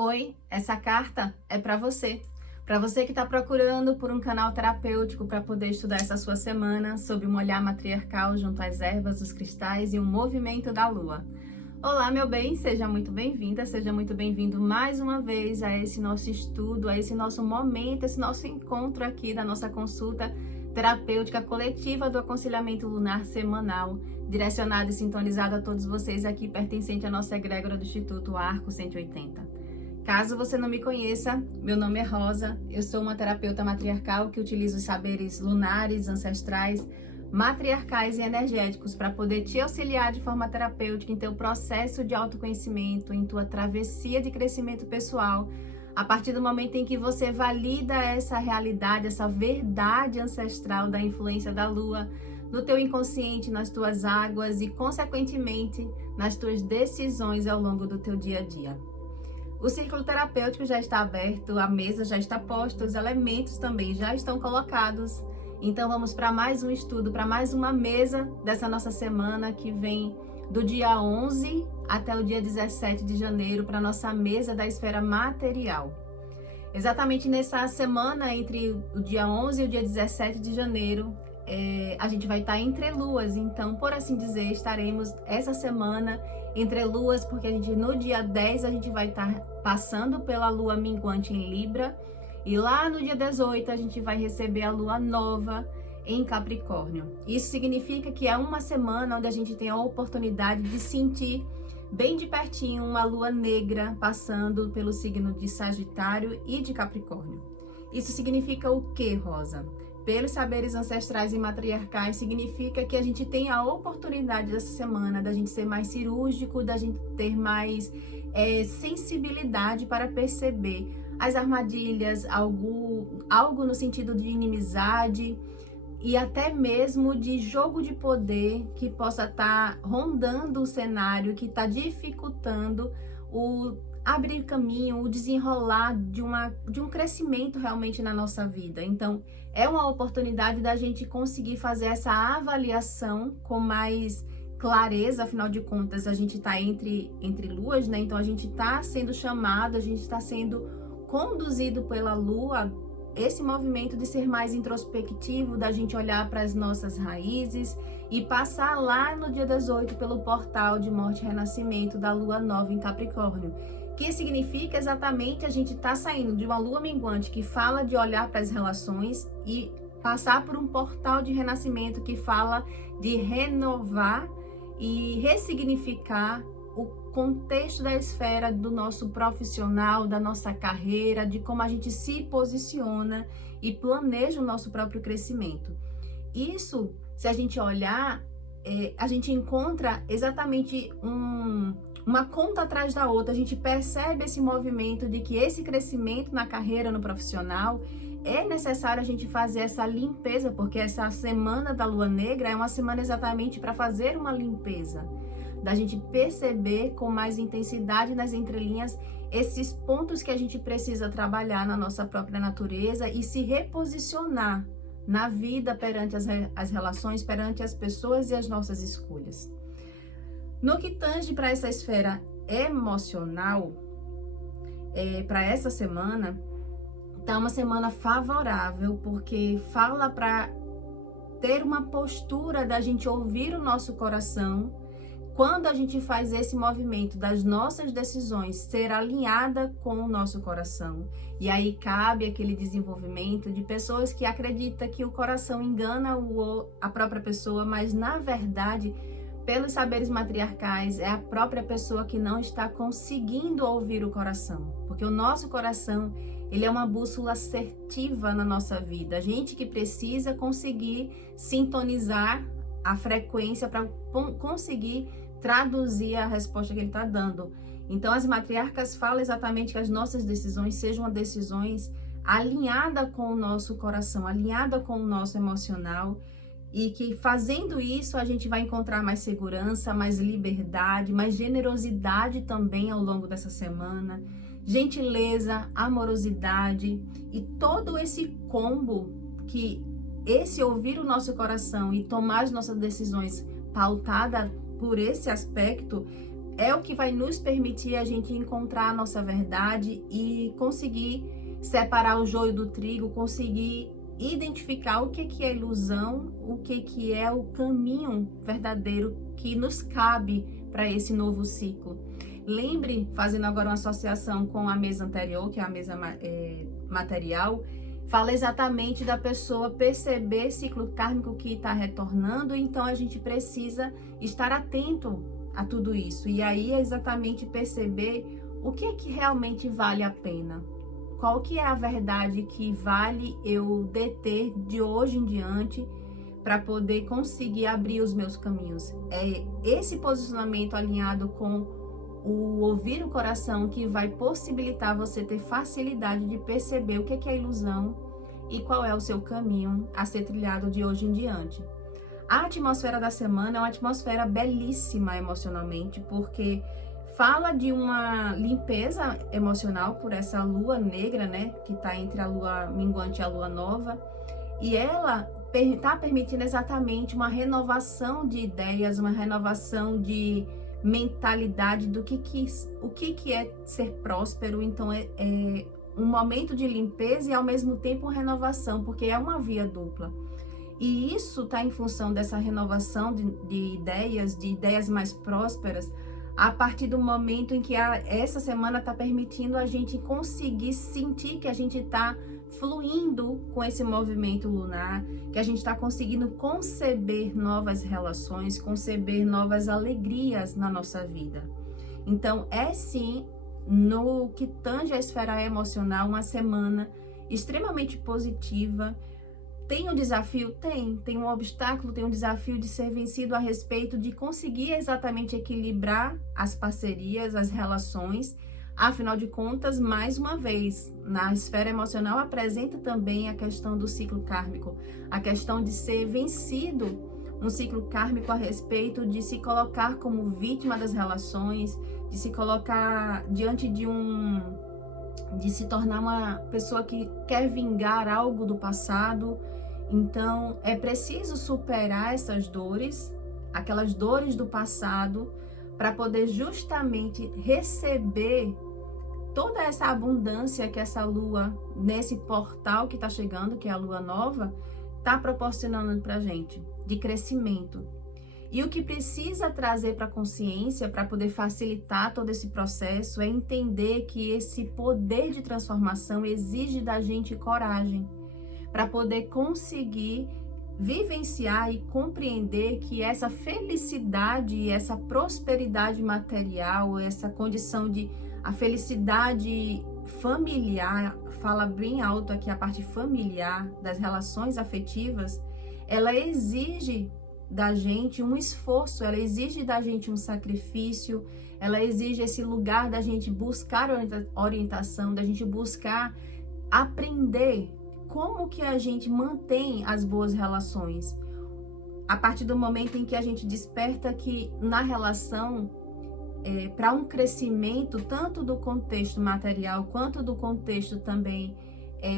Oi, essa carta é para você. Para você que está procurando por um canal terapêutico para poder estudar essa sua semana sobre um olhar matriarcal junto às ervas, os cristais e o movimento da lua. Olá, meu bem, seja muito bem-vinda, seja muito bem-vindo mais uma vez a esse nosso estudo, a esse nosso momento, esse nosso encontro aqui da nossa consulta terapêutica coletiva do aconselhamento lunar semanal, direcionado e sintonizado a todos vocês aqui pertencente à nossa egrégora do Instituto Arco 180. Caso você não me conheça, meu nome é Rosa, eu sou uma terapeuta matriarcal que utiliza os saberes lunares, ancestrais, matriarcais e energéticos para poder te auxiliar de forma terapêutica em teu processo de autoconhecimento, em tua travessia de crescimento pessoal, a partir do momento em que você valida essa realidade, essa verdade ancestral da influência da lua no teu inconsciente, nas tuas águas e, consequentemente, nas tuas decisões ao longo do teu dia a dia. O círculo terapêutico já está aberto, a mesa já está posta, os elementos também já estão colocados. Então vamos para mais um estudo, para mais uma mesa dessa nossa semana que vem do dia 11 até o dia 17 de janeiro para a nossa mesa da esfera material. Exatamente nessa semana, entre o dia 11 e o dia 17 de janeiro, a gente vai estar entre luas, então, por assim dizer, estaremos essa semana entre luas, porque no dia 10 a gente vai estar passando pela lua minguante em Libra, e lá no dia 18 a gente vai receber a lua nova em Capricórnio. Isso significa que é uma semana onde a gente tem a oportunidade de sentir bem de pertinho uma lua negra passando pelo signo de Sagitário e de Capricórnio. Isso significa o quê, Rosa? Pelos saberes ancestrais e matriarcais, significa que a gente tem a oportunidade dessa semana da gente ser mais cirúrgico, da gente ter mais sensibilidade para perceber as armadilhas, algo no sentido de inimizade e até mesmo de jogo de poder que possa estar rondando o cenário, que está dificultando o abrir caminho, o desenrolar de um crescimento realmente na nossa vida. Então, é uma oportunidade da gente conseguir fazer essa avaliação com mais clareza, afinal de contas, a gente está entre luas, né? Então, a gente está sendo chamado, a gente está sendo conduzido pela lua, esse movimento de ser mais introspectivo, da gente olhar para as nossas raízes e passar lá no dia 18 pelo portal de morte e renascimento da lua nova em Capricórnio, que significa exatamente a gente estar saindo de uma lua minguante que fala de olhar para as relações e passar por um portal de renascimento que fala de renovar e ressignificar o contexto da esfera do nosso profissional, da nossa carreira, de como a gente se posiciona e planeja o nosso próprio crescimento. Isso, se a gente olhar, a gente encontra exatamente uma conta atrás da outra. A gente percebe esse movimento de que esse crescimento na carreira, no profissional, é necessário a gente fazer essa limpeza, porque essa semana da lua negra é uma semana exatamente para fazer uma limpeza, da gente perceber com mais intensidade nas entrelinhas esses pontos que a gente precisa trabalhar na nossa própria natureza e se reposicionar na vida perante as relações, perante as pessoas e as nossas escolhas. No que tange para essa esfera emocional, para essa semana, tá uma semana favorável, porque fala para ter uma postura da gente ouvir o nosso coração. Quando a gente faz esse movimento das nossas decisões ser alinhada com o nosso coração, e aí cabe aquele desenvolvimento de pessoas que acreditam que o coração engana a própria pessoa, mas na verdade, pelos saberes matriarcais, é a própria pessoa que não está conseguindo ouvir o coração, porque o nosso coração, ele é uma bússola assertiva na nossa vida, a gente que precisa conseguir sintonizar a frequência para conseguir traduzir a resposta que ele está dando. Então, as matriarcas falam exatamente que as nossas decisões sejam decisões alinhadas com o nosso coração, alinhadas com o nosso emocional, e que fazendo isso a gente vai encontrar mais segurança, mais liberdade, mais generosidade também ao longo dessa semana, gentileza, amorosidade e todo esse combo que esse ouvir o nosso coração e tomar as nossas decisões pautada por esse aspecto é o que vai nos permitir a gente encontrar a nossa verdade e conseguir separar o joio do trigo, conseguir identificar o que é ilusão, o que é o caminho verdadeiro que nos cabe para esse novo ciclo. Lembre, fazendo agora uma associação com a mesa anterior, que é a mesa material, fala exatamente da pessoa perceber ciclo kármico que está retornando, então a gente precisa estar atento a tudo isso. E aí é exatamente perceber o que é que realmente vale a pena. Qual que é a verdade que vale eu deter de hoje em diante para poder conseguir abrir os meus caminhos. É esse posicionamento alinhado com o ouvir o coração que vai possibilitar você ter facilidade de perceber o que é ilusão e qual é o seu caminho a ser trilhado de hoje em diante. A atmosfera da semana é uma atmosfera belíssima emocionalmente, porque fala de uma limpeza emocional por essa lua negra, né, que está entre a lua minguante e a lua nova, e ela está permitindo exatamente uma renovação de ideias, uma renovação de mentalidade do o que é ser próspero. Então é um momento de limpeza e ao mesmo tempo renovação, porque é uma via dupla. E isso está em função dessa renovação de ideias mais prósperas, a partir do momento em que essa semana está permitindo a gente conseguir sentir que a gente está fluindo com esse movimento lunar, que a gente está conseguindo conceber novas relações, conceber novas alegrias na nossa vida. Então, é sim, no que tange a esfera emocional, uma semana extremamente positiva. Tem um desafio? Tem um obstáculo, tem um desafio de ser vencido a respeito de conseguir exatamente equilibrar as parcerias, as relações. Afinal de contas, mais uma vez, na esfera emocional apresenta também a questão do ciclo kármico, a questão de ser vencido, um ciclo kármico a respeito de se colocar como vítima das relações, de se colocar diante de se tornar uma pessoa que quer vingar algo do passado. Então, é preciso superar essas dores, aquelas dores do passado, para poder justamente receber toda essa abundância que essa lua, nesse portal que está chegando, que é a lua nova, está proporcionando para a gente, de crescimento. E o que precisa trazer para a consciência, para poder facilitar todo esse processo, é entender que esse poder de transformação exige da gente coragem, para poder conseguir vivenciar e compreender que essa felicidade, essa prosperidade material, essa condição de a felicidade familiar, fala bem alto aqui a parte familiar, das relações afetivas, ela exige da gente um esforço, ela exige da gente um sacrifício, ela exige esse lugar da gente buscar orientação, da gente buscar aprender como que a gente mantém as boas relações. A partir do momento em que a gente desperta que na relação, para um crescimento tanto do contexto material quanto do contexto também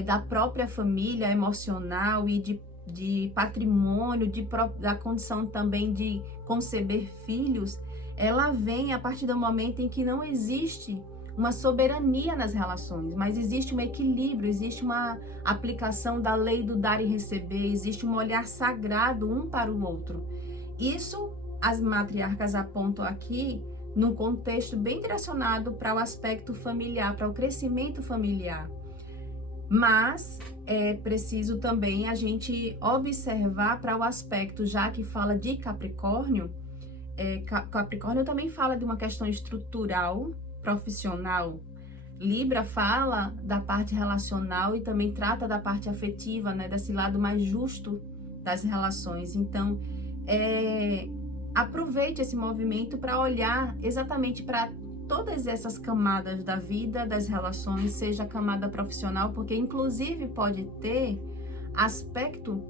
da própria família emocional e de patrimônio, da condição também de conceber filhos, ela vem a partir do momento em que não existe uma soberania nas relações, mas existe um equilíbrio, existe uma aplicação da lei do dar e receber, existe um olhar sagrado um para o outro. Isso as matriarcas apontam aqui num contexto bem direcionado para o aspecto familiar, para o crescimento familiar. Mas é preciso também a gente observar para o aspecto, já que fala de Capricórnio, Capricórnio também fala de uma questão estrutural, profissional. Libra fala da parte relacional e também trata da parte afetiva, né, desse lado mais justo das relações. Então, aproveite esse movimento para olhar exatamente para todas essas camadas da vida, das relações, seja a camada profissional, porque inclusive pode ter aspecto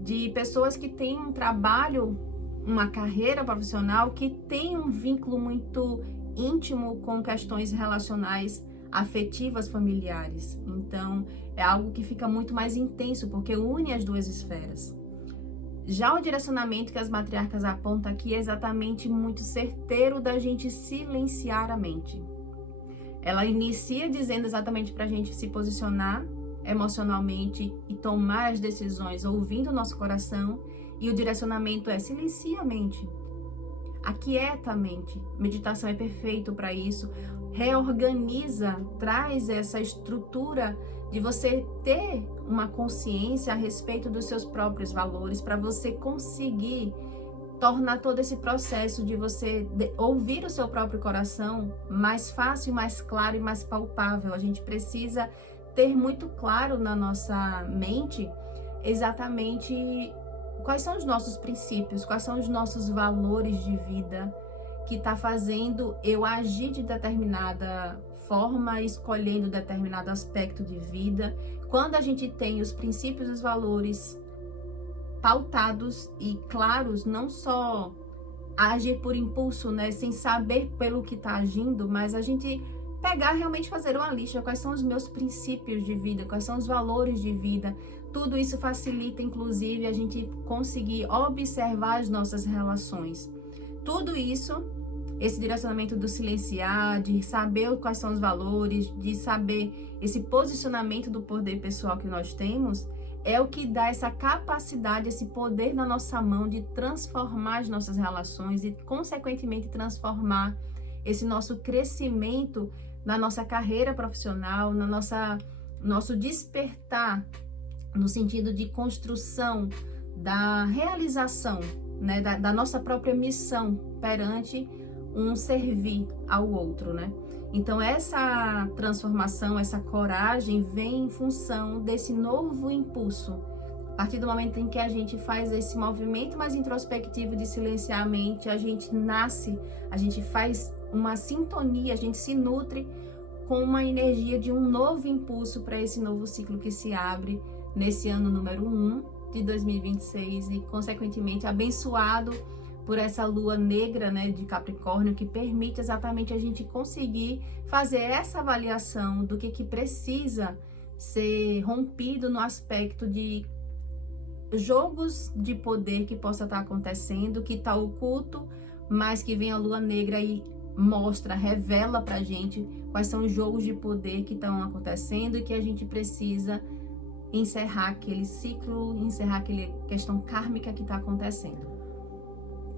de pessoas que têm um trabalho, uma carreira profissional que tem um vínculo muito íntimo com questões relacionais, afetivas, familiares. Então, é algo que fica muito mais intenso, porque une as duas esferas. Já o direcionamento que as matriarcas apontam aqui é exatamente muito certeiro da gente silenciar a mente. Ela inicia dizendo exatamente para a gente se posicionar emocionalmente e tomar as decisões ouvindo o nosso coração, e o direcionamento é silencia a mente, aquieta a mente. Meditação é perfeito para isso. Reorganiza, traz essa estrutura de você ter uma consciência a respeito dos seus próprios valores, para você conseguir tornar todo esse processo de você ouvir o seu próprio coração mais fácil, mais claro e mais palpável. A gente precisa ter muito claro na nossa mente exatamente quais são os nossos princípios, quais são os nossos valores de vida que está fazendo eu agir de determinada forma, escolhendo determinado aspecto de vida. Quando a gente tem os princípios e os valores pautados e claros, não só agir por impulso, né, sem saber pelo que está agindo, mas a gente pegar realmente fazer uma lista, quais são os meus princípios de vida, quais são os valores de vida. Tudo isso facilita, inclusive, a gente conseguir observar as nossas relações. Tudo isso, esse direcionamento do silenciar, de saber quais são os valores, de saber esse posicionamento do poder pessoal que nós temos, é o que dá essa capacidade, esse poder na nossa mão de transformar as nossas relações e, consequentemente, transformar esse nosso crescimento na nossa carreira profissional, no nosso despertar, no sentido de construção da realização, né, da nossa própria missão perante um servir ao outro, né? Então essa transformação, essa coragem vem em função desse novo impulso. A partir do momento em que a gente faz esse movimento mais introspectivo de silenciar a mente, a gente nasce, a gente faz uma sintonia, a gente se nutre com uma energia de um novo impulso para esse novo ciclo que se abre nesse ano número 1 de 2026 e, consequentemente, abençoado por essa lua negra, né, de Capricórnio, que permite exatamente a gente conseguir fazer essa avaliação do que precisa ser rompido no aspecto de jogos de poder que possa estar acontecendo, que está oculto, mas que vem a lua negra e mostra, revela pra gente quais são os jogos de poder que estão acontecendo e que a gente precisa encerrar aquele ciclo, encerrar aquela questão kármica que está acontecendo.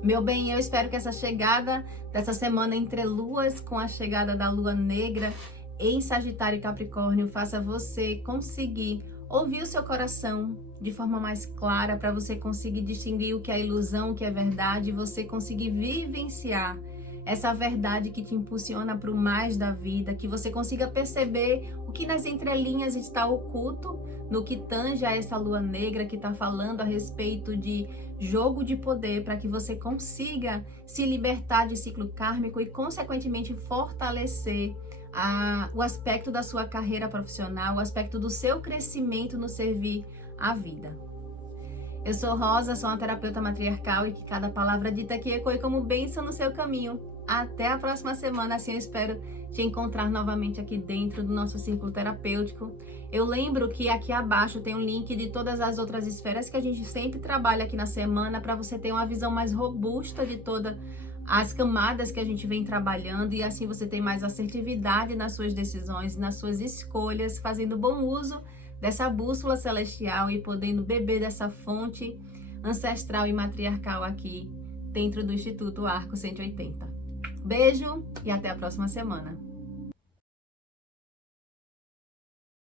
Meu bem, eu espero que essa chegada dessa semana entre luas, com a chegada da lua negra em Sagitário e Capricórnio, faça você conseguir ouvir o seu coração de forma mais clara, para você conseguir distinguir o que é ilusão, o que é verdade, e você conseguir vivenciar essa verdade que te impulsiona para o mais da vida, que você consiga perceber o que nas entrelinhas está oculto no que tange a essa lua negra que está falando a respeito de jogo de poder, para que você consiga se libertar de ciclo kármico e, consequentemente, fortalecer o aspecto da sua carreira profissional, o aspecto do seu crescimento no servir à vida. Eu sou Rosa, sou uma terapeuta matriarcal, e que cada palavra dita aqui ecoe como bênção no seu caminho. Até a próxima semana, assim eu espero te encontrar novamente aqui dentro do nosso círculo terapêutico. Eu lembro que aqui abaixo tem um link de todas as outras esferas que a gente sempre trabalha aqui na semana, para você ter uma visão mais robusta de todas as camadas que a gente vem trabalhando, e assim você tem mais assertividade nas suas decisões, nas suas escolhas, fazendo bom uso dessa bússola celestial e podendo beber dessa fonte ancestral e matriarcal aqui dentro do Instituto Arco 180. Beijo e até a próxima semana.